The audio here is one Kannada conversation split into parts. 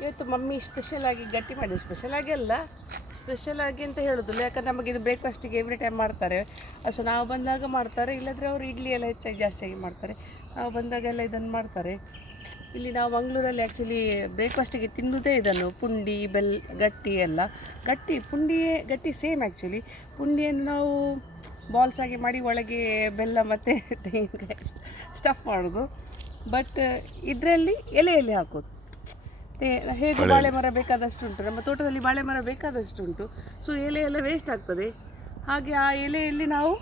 ಇವತ್ತು ಮಮ್ಮಿ ಸ್ಪೆಷಲಾಗಿ ಗಟ್ಟಿ ಮಾಡಿದ್ರು. ಸ್ಪೆಷಲಾಗಿ ಅಲ್ಲ, ಸ್ಪೆಷಲಾಗಿ ಅಂತ ಹೇಳೋದಿಲ್ಲ, ಯಾಕಂದ್ರೆ ನಮಗೆ ಇದು ಬ್ರೇಕ್ಫಾಸ್ಟಿಗೆ ಎವ್ರಿ ಟೈಮ್ ಮಾಡ್ತಾರೆ. ಸೊ ನಾವು ಬಂದಾಗ ಮಾಡ್ತಾರೆ, ಇಲ್ಲದ್ರೆ ಅವರು ಇಡ್ಲಿ ಎಲ್ಲ ಹೆಚ್ಚಾಗಿ ಜಾಸ್ತಿಯಾಗಿ ಮಾಡ್ತಾರೆ. ನಾವು ಬಂದಾಗೆಲ್ಲ ಇದನ್ನು ಮಾಡ್ತಾರೆ. ಇಲ್ಲಿ ನಾವು ಮಂಗಳೂರಲ್ಲಿ ಆ್ಯಕ್ಚುಲಿ ಬ್ರೇಕ್ಫಾಸ್ಟಿಗೆ ತಿನ್ನೋದೇ ಇದನ್ನು, ಪುಂಡಿ ಗಟ್ಟಿ ಎಲ್ಲ. ಗಟ್ಟಿ ಸೇಮ್ ಆ್ಯಕ್ಚುಲಿ. ಪುಂಡಿಯನ್ನು ನಾವು ಬಾಲ್ಸ್ ಆಗಿ ಮಾಡಿ ಒಳಗೆ ಬೆಲ್ಲ ಮತ್ತು ತೆಂಗಿನಕಾಯಿ ಸ್ಟಫ್ ಮಾಡೋದು. ಬಟ್ ಇದರಲ್ಲಿ ಎಲೆಯಲ್ಲಿ ಹಾಕೋದು. ಹೇಗೆ ಬಾಳೆ ಮರ ಬೇಕಾದಷ್ಟುಂಟು, ನಮ್ಮ ತೋಟದಲ್ಲಿ ಬಾಳೆ ಮರ ಬೇಕಾದಷ್ಟುಂಟು. ಸೊ ಎಲೆ ಎಲ್ಲ ವೇಸ್ಟ್ ಆಗ್ತದೆ, ಹಾಗೆ ಆ ಎಲೆಯಲ್ಲಿ ನಾವು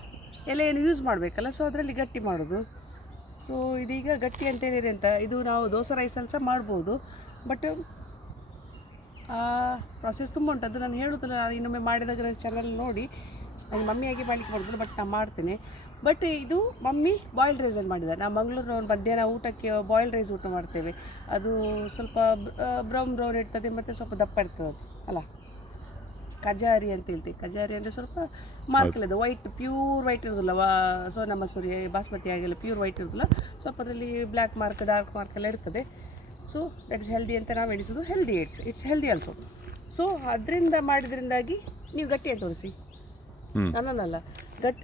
ಎಲೆಯನ್ನು ಯೂಸ್ ಮಾಡಬೇಕಲ್ಲ, ಸೊ ಅದರಲ್ಲಿ ಗಟ್ಟಿ ಮಾಡೋದು. ಸೊ ಇದೀಗ ಗಟ್ಟಿ ಅಂತೇಳಿದ್ರೆ ಅಂತ ಇದು ನಾವು ದೋಸೆ ರೈಸಲ್ಲಿ ಸಹ ಮಾಡ್ಬೋದು. ಬಟ್ ಪ್ರೊಸೆಸ್ ತುಂಬ ಉಂಟು, ಅದು ನಾನು ಹೇಳೋದಿಲ್ಲ. ನಾನು ಇನ್ನೊಮ್ಮೆ ಮಾಡಿದಾಗ ನನ್ನ ಚಾನಲ್ ನೋಡಿ. ನನಗೆ ಮಮ್ಮಿಯಾಗಿ ಮಾಡಲಿಕ್ಕೆ ಮಾಡೋದಿಲ್ಲ, ಬಟ್ ನಾನು ಮಾಡ್ತೇನೆ. ಬಟ್ ಇದು ಮಮ್ಮಿ ಬಾಯ್ಲ್ಡ್ ರೈಸಲ್ಲಿ ಮಾಡಿದ್ದಾರೆ. ನಾವು ಮಂಗಳೂರಿನವ್ರು ಮಧ್ಯಾಹ್ನ ಊಟಕ್ಕೆ ಬಾಯ್ಲ್ಡ್ ರೈಸ್ ಊಟ ಮಾಡ್ತೇವೆ. ಅದು ಸ್ವಲ್ಪ ಬ್ರೌನ್ ಇರ್ತದೆ ಮತ್ತು ಸ್ವಲ್ಪ ದಪ್ಪ ಇರ್ತದೆ ಅದು ಅಲ್ಲ. ಕಜಾರಿ ಅಂತ ಹೇಳ್ತೀವಿ. ಕಜಾರಿ ಅಂದರೆ ಸ್ವಲ್ಪ ಮಾರ್ಕಲ್ಲದು ವೈಟ್, ಪ್ಯೂರ್ ವೈಟ್ ಇರೋದಿಲ್ಲ. ಸೋನಾ ಮಸೂರಿ ಬಾಸ್ಮತಿ ಆಗಿಲ್ಲ, ಪ್ಯೂರ್ ವೈಟ್ ಇರೋದಿಲ್ಲ. ಸ್ವಲ್ಪ ಅದರಲ್ಲಿ ಬ್ಲ್ಯಾಕ್ ಮಾರ್ಕ್, ಡಾರ್ಕ್ ಮಾರ್ಕ್ ಎಲ್ಲ ಇರ್ತದೆ. ಸೊ ದಟ್ಸ್ ಹೆಲ್ದಿ ಅಂತ ನಾವು ಎಣಿಸೋದು. Healthy, it's healthy also. So ಅದರಿಂದ ಮಾಡಿದ್ರಿಂದಾಗಿ ನೀವು ಗಟ್ಟಿಯಾಗಿ ತೋರಿಸಿ, ನನ್ನಲ್ಲ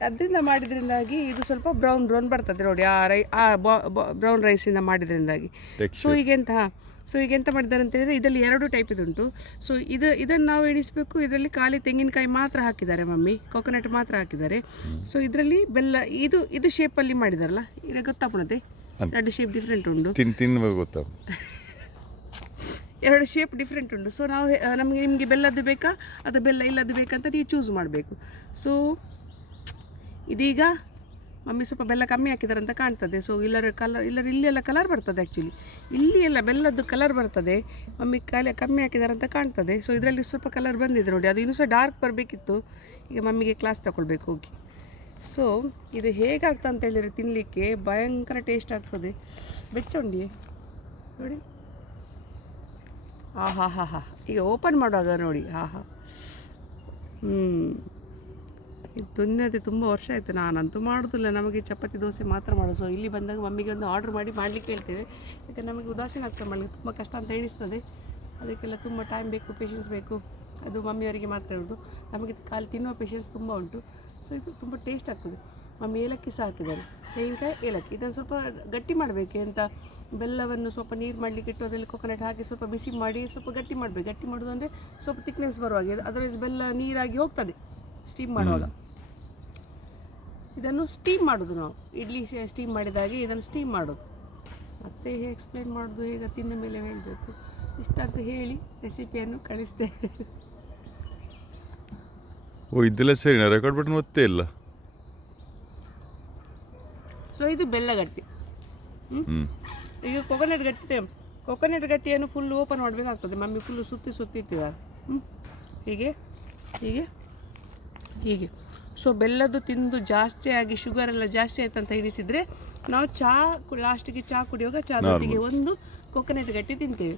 ಅದರಿಂದ ಮಾಡಿದ್ರಿಂದಾಗಿ ಇದು ಸ್ವಲ್ಪ ಬ್ರೌನ್ ಬರ್ತದೆ ನೋಡಿ. ಬ್ರೌನ್ ರೈಸಿಂದ ಮಾಡಿದ್ರಿಂದಾಗಿ. ಸೊ ಈಗ ಎಂತ ಮಾಡಿದ್ದಾರೆ ಅಂತ ಹೇಳಿದರೆ, ಇದರಲ್ಲಿ 2 ಟೈಪ್ ಇದುಂಟು. ಸೊ ಇದನ್ನು ನಾವು ಎಣಿಸಬೇಕು. ಇದರಲ್ಲಿ ಖಾಲಿ ತೆಂಗಿನಕಾಯಿ ಮಾತ್ರ ಹಾಕಿದ್ದಾರೆ ಮಮ್ಮಿ, ಕೊಕೊನಟ್ ಮಾತ್ರ ಹಾಕಿದ್ದಾರೆ. ಸೊ ಇದರಲ್ಲಿ ಬೆಲ್ಲ ಇದು ಶೇಪಲ್ಲಿ ಮಾಡಿದಾರಲ್ಲ, ಈಗ ಗೊತ್ತಾಗ್ಬಿಡುತ್ತೆ. 2 ಶೇಪ್ ಡಿಫ್ರೆಂಟ್ ಉಂಟು, ಗೊತ್ತಾ, 2 ಶೇಪ್ ಡಿಫ್ರೆಂಟ್ ಉಂಟು. ಸೊ ನಾವು ನಿಮಗೆ ಬೆಲ್ಲದ್ದು ಬೇಕಾ ಅಥವಾ ಬೆಲ್ಲ ಇಲ್ಲದ್ದು ಬೇಕಂತ ನೀವು ಚೂಸ್ ಮಾಡಬೇಕು. ಸೊ ಇದೀಗ ಮಮ್ಮಿ ಸ್ವಲ್ಪ ಬೆಲ್ಲ ಕಮ್ಮಿ ಹಾಕಿದ್ದಾರೆ ಅಂತ ಕಾಣ್ತದೆ. ಸೊ ಇಲ್ಲೆಲ್ಲ ಕಲರ್ ಬರ್ತದೆ. ಆ್ಯಕ್ಚುಲಿ ಇಲ್ಲಿ ಎಲ್ಲ ಬೆಲ್ಲದ್ದು ಕಲರ್ ಬರ್ತದೆ, ಮಮ್ಮಿ ಕಮ್ಮಿ ಹಾಕಿದ್ದಾರೆ ಅಂತ ಕಾಣ್ತದೆ. ಸೊ ಇದರಲ್ಲಿ ಸ್ವಲ್ಪ ಕಲರ್ ಬಂದಿದೆ ನೋಡಿ, ಅದು ಇನ್ನೂ ಸಹ ಡಾರ್ಕ್ ಬರಬೇಕಿತ್ತು. ಈಗ ಮಮ್ಮಿಗೆ ಕ್ಲಾಸ್ ತಗೊಳ್ಬೇಕು ಹೋಗಿ. ಸೊ ಇದು ಹೇಗಾಗ್ತದೆ ಅಂತ ಹೇಳಿದರೆ ತಿನ್ನಲಿಕ್ಕೆ ಭಯಂಕರ ಟೇಸ್ಟ್ ಆಗ್ತದೆ. ಬೆಚ್ಚುಂಡಿ ನೋಡಿ, ಹಾ ಈಗ ಓಪನ್ ಮಾಡುವಾಗ ನೋಡಿ, ಇದು ತಿನ್ನದೆ ತುಂಬ ವರ್ಷ ಆಯಿತು. ನಾನಂತೂ ಮಾಡೋದಿಲ್ಲ, ನಮಗೆ ಚಪಾತಿ ದೋಸೆ ಮಾತ್ರ ಮಾಡೋದು. ಸೊ ಇಲ್ಲಿ ಬಂದಾಗ ಮಮ್ಮಿಗೆ ಒಂದು ಆರ್ಡ್ರ್ ಮಾಡಿ ಮಾಡಲಿಕ್ಕೆ ಹೇಳ್ತೇವೆ. ಯಾಕಂದರೆ ನಮಗೆ ಉದಾಸೀನ ಆಗ್ತದೆ ಮಾಡಲಿಕ್ಕೆ, ತುಂಬ ಕಷ್ಟ ಅಂತ ಎಣಿಸ್ತದೆ. ಅದಕ್ಕೆಲ್ಲ ತುಂಬ ಟೈಮ್ ಬೇಕು, ಪೇಷನ್ಸ್ ಬೇಕು. ಅದು ಮಮ್ಮಿಯವರಿಗೆ ಮಾತ್ರ ಇರೋದು, ನಮಗೆ ಖಾಲಿ ತಿನ್ನುವ ಪೇಷನ್ಸ್ ತುಂಬ ಉಂಟು. ಸೊ ಇದು ತುಂಬ ಟೇಸ್ಟ್ ಆಗ್ತದೆ. ಮಮ್ಮಿ ಏಲಕ್ಕಿ ಸಹ ಹಾಕಿದ್ದಾರೆ, ತೆಂಗಿನಕಾಯಿ ಏಲಕ್ಕಿ. ಇದನ್ನು ಸ್ವಲ್ಪ ಗಟ್ಟಿ ಮಾಡಬೇಕು ಅಂತ, ಬೆಲ್ಲವನ್ನು ಸ್ವಲ್ಪ ನೀರು ಮಾಡಲಿಕ್ಕೆ ಇಟ್ಟು ಅದರಲ್ಲಿ ಕೊಕೊನಟ್ ಹಾಕಿ ಸ್ವಲ್ಪ ಬಿಸಿ ಮಾಡಿ ಸ್ವಲ್ಪ ಗಟ್ಟಿ ಮಾಡಬೇಕು. ಗಟ್ಟಿ ಮಾಡೋದು ಅಂದರೆ ಸ್ವಲ್ಪ ತಿಕ್ನೆಸ್ ಬರುವಾಗೆ, ಅದರ್ವೈಸ್ ಬೆಲ್ಲ ನೀರಾಗಿ ಹೋಗ್ತದೆ ಸ್ಟೀಮ್ ಮಾಡುವಾಗ. ಇದನ್ನು ಸ್ಟೀಮ್ ಮಾಡೋದು ನಾವು, ಇಡ್ಲಿ ಸ್ಟೀಮ್ ಮಾಡಿದಾಗೆ ಇದನ್ನು ಸ್ಟೀಮ್ ಮಾಡೋದು. ಮತ್ತೆ ಎಕ್ಸ್ಪ್ಲೇನ್ ಮಾಡೋದು ಹೇಗೆ ತಿಂದ ಮೇಲೆ ಹೇಳಬೇಕು. ಇಷ್ಟಾದರೂ ಹೇಳಿ ರೆಸಿಪಿಯನ್ನು ಕಳಿಸ್ತೇವೆ. ಇದೆಲ್ಲ ಸರಿ, ರೆಕಾರ್ಡ್ ಬಟನ್ ಒತ್ತೇ ಇಲ್ಲ. ಸೊ ಇದು ಬೆಲ್ಲ ಗಟ್ಟಿ. ಈಗ ಕೊಕೊನಟ್ ಗಟ್ಟಿಯನ್ನು ಫುಲ್ ಓಪನ್ ಮಾಡಬೇಕಾಗ್ತದೆ. ಮಮ್ಮಿ ಫುಲ್ಲು ಸುತ್ತಿ ಇಟ್ಟಿದ್ದಾರೆ. ಹೀಗೆ ಸೊ ಬೆಲ್ಲದ್ದು ತಿಂದು ಜಾಸ್ತಿ ಆಗಿ ಶುಗರೆಲ್ಲ ಜಾಸ್ತಿ ಆಯ್ತು ಅಂತ ಎಣಿಸಿದರೆ ನಾವು ಲಾಸ್ಟಿಗೆ ಚಹಾ ಕುಡಿಯುವಾಗ ಚಹಾದೊಟ್ಟಿಗೆ ಒಂದು ಕೊಕೊನಟ್ ಗಟ್ಟಿ ತಿಂತೇವೆ.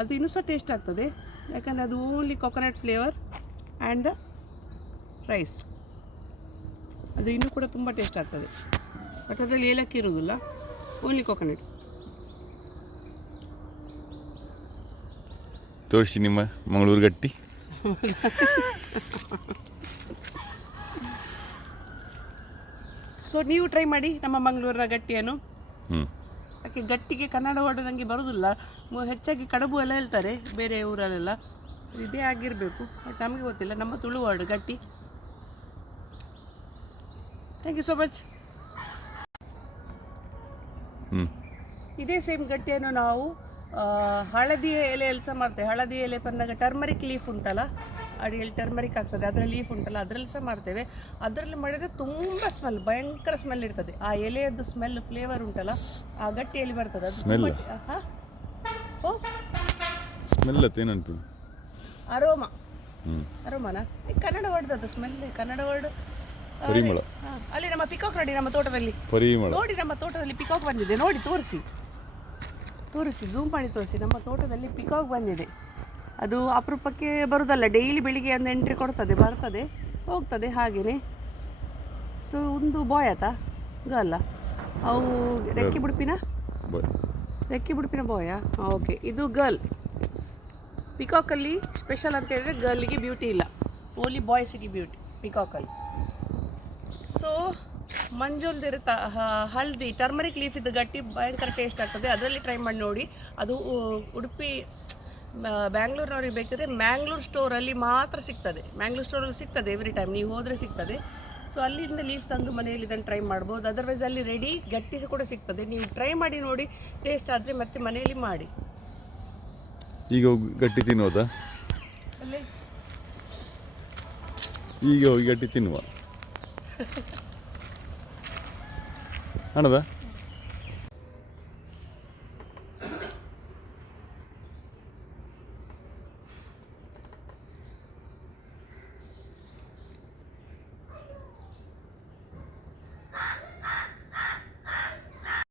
ಅದು ಇನ್ನೂ ಸಹ ಟೇಸ್ಟ್ ಆಗ್ತದೆ, ಯಾಕಂದರೆ ಅದು only coconut flavour and rice. ಅದು ಇನ್ನೂ ಕೂಡ ತುಂಬ ಟೇಸ್ಟ್ ಆಗ್ತದೆ. ಬಟ್ ಅದರಲ್ಲಿ ಏಲಕ್ಕಿ ಇರೋದಿಲ್ಲ, ಓನ್ಲಿ ಕೊಕೊನಟ್. ತೋರಿಸಿ ನಿಮ್ಮ ಮಂಗಳೂರು ಗಟ್ಟಿ. ಸೊ ನೀವು ಟ್ರೈ ಮಾಡಿ ನಮ್ಮ ಮಂಗಳೂರಿನ ಗಟ್ಟಿಯನ್ನು. ಯಾಕೆ ಗಟ್ಟಿಗೆ ಕನ್ನಡ ವರ್ಡ್ ನನಗೆ ಬರೋದಿಲ್ಲ, ಹೆಚ್ಚಾಗಿ ಕಡಬು ಎಲ್ಲ ಹೇಳ್ತಾರೆ ಬೇರೆ ಊರಲ್ಲೆಲ್ಲ, ಇದೇ ಆಗಿರಬೇಕು. ಬಟ್ ನಮಗೆ ಗೊತ್ತಿಲ್ಲ, ನಮ್ಮ ತುಳು ವರ್ಡ್ ಗಟ್ಟಿ. Thank you so much. ಇದೇ ಸೇಮ್ ಗಟ್ಟಿಯನ್ನು ನಾವು ಹಳದಿ ಎಲೆಯಲ್ಲಿ ಸಹ ಮಾಡ್ತೇವೆ. ಹಳದಿ ಎಲೆ ಬಂದಾಗ ಟರ್ಮರಿಕ್ ಲೀಫ್ ಉಂಟಲ್ಲ, ಅಡಿಯಲ್ಲಿ ಟರ್ಮರಿಕ್ ಆಗ್ತದೆ, ಅದರ ಲೀಫ್ ಉಂಟಲ್ಲ, ಅದರಲ್ಲಿ ಸಹ ಮಾಡ್ತೇವೆ. ಅದರಲ್ಲಿ ಮಾಡಿದರೆ ತುಂಬ ಸ್ಮೆಲ್, ಭಯಂಕರ ಸ್ಮೆಲ್ ಇರ್ತದೆ. ಆ ಎಲೆಯದ್ದು ಸ್ಮೆಲ್, ಫ್ಲೇವರ್ ಉಂಟಲ್ಲ, ಆ ಗಟ್ಟಿಯಲ್ಲಿ ಬರ್ತದೆ. ಅದು ಅರೋಮಾನ ಕನ್ನಡ ವರ್ಡ್, ಅದು ಸ್ಮೆಲ್ ಕನ್ನಡ ವರ್ಡ್. ಅಲ್ಲಿ ನಮ್ಮ ಪಿಕಾಕ್ ನೋಡಿ, ನಮ್ಮ ತೋಟದಲ್ಲಿ ನೋಡಿ, ನಮ್ಮ ತೋಟದಲ್ಲಿ ಪಿಕಾಕ್ ಬಂದಿದೆ ನೋಡಿ. ತೋರಿಸಿ ಝೂಮ್ ಮಾಡಿ ತೋರಿಸಿ. ನಮ್ಮ ತೋಟದಲ್ಲಿ ಪಿಕಾಕ್ ಬಂದಿದೆ. ಅದು ಅಪರೂಪಕ್ಕೆ ಬರೋದಲ್ಲ, ಡೈಲಿ ಬೆಳಿಗ್ಗೆ ಒಂದು ಎಂಟ್ರಿ ಬರ್ತದೆ ಹೋಗ್ತದೆ ಹಾಗೆಯೇ. ಸೊ ಒಂದು ಬಾಯ್ ಆತ ಗಲ್ಲ, ಅವು ರೆಕ್ಕೆ ಬುಡುಪಿನ ಬಾಯ. ಓಕೆ, ಇದು ಗರ್ಲ್. ಪಿಕಾಕಲ್ಲಿ ಸ್ಪೆಷಲ್ ಅಂತ ಹೇಳಿದ್ರೆ ಗರ್ಲಿಗೆ ಬ್ಯೂಟಿ ಇಲ್ಲ, ಓನ್ಲಿ ಬಾಯ್ಸಿಗೆ ಬ್ಯೂಟಿ ಪಿಕಾಕಲ್ಲಿ. ಸೊ ಮಂಜುಲ್ದಿರ ಹಲ್ದಿ ಟರ್ಮರಿಕ್ ಲೀಫ್ ಇದ್ದು ಗಟ್ಟಿ ಭಯಂಕರ ಟೇಸ್ಟ್ ಆಗ್ತದೆ, ಅದರಲ್ಲಿ ಟ್ರೈ ಮಾಡಿ ನೋಡಿ. ಅದು ಉಡುಪಿ ಬ್ಯಾಂಗ್ಳೂರಿನವ್ರಿಗೆ ಬೇಕಿದ್ರೆ ಮ್ಯಾಂಗ್ಳೂರ್ ಸ್ಟೋರಲ್ಲಿ ಮಾತ್ರ ಸಿಗ್ತದೆ. ಮ್ಯಾಂಗ್ಳೂರ್ ಸ್ಟೋರಲ್ಲಿ ಸಿಗ್ತದೆ, ಎವ್ರಿ ಟೈಮ್ ನೀವು ಹೋದರೆ ಸಿಗ್ತದೆ. ಸೊ ಅಲ್ಲಿಂದ ಲೀಫ್ ತಂದು ಮನೆಯಲ್ಲಿ ಇದನ್ನು ಟ್ರೈ ಮಾಡ್ಬೋದು. ಅದರ್ವೈಸ್ ಅಲ್ಲಿ ರೆಡಿ ಗಟ್ಟಿ ಕೂಡ ಸಿಗ್ತದೆ. ನೀವು ಟ್ರೈ ಮಾಡಿ ನೋಡಿ, ಟೇಸ್ಟ್ ಆದರೆ ಮತ್ತೆ ಮನೆಯಲ್ಲಿ ಮಾಡಿ. ಈಗ ಹೋಗಿ ಗಟ್ಟಿ ತಿನ್ನುವುದಾ? ಅಲ್ಲೇ ಈಗ ಹೋಗಿ ಗಟ್ಟಿ ತಿನ್ನುವ ಹಣದ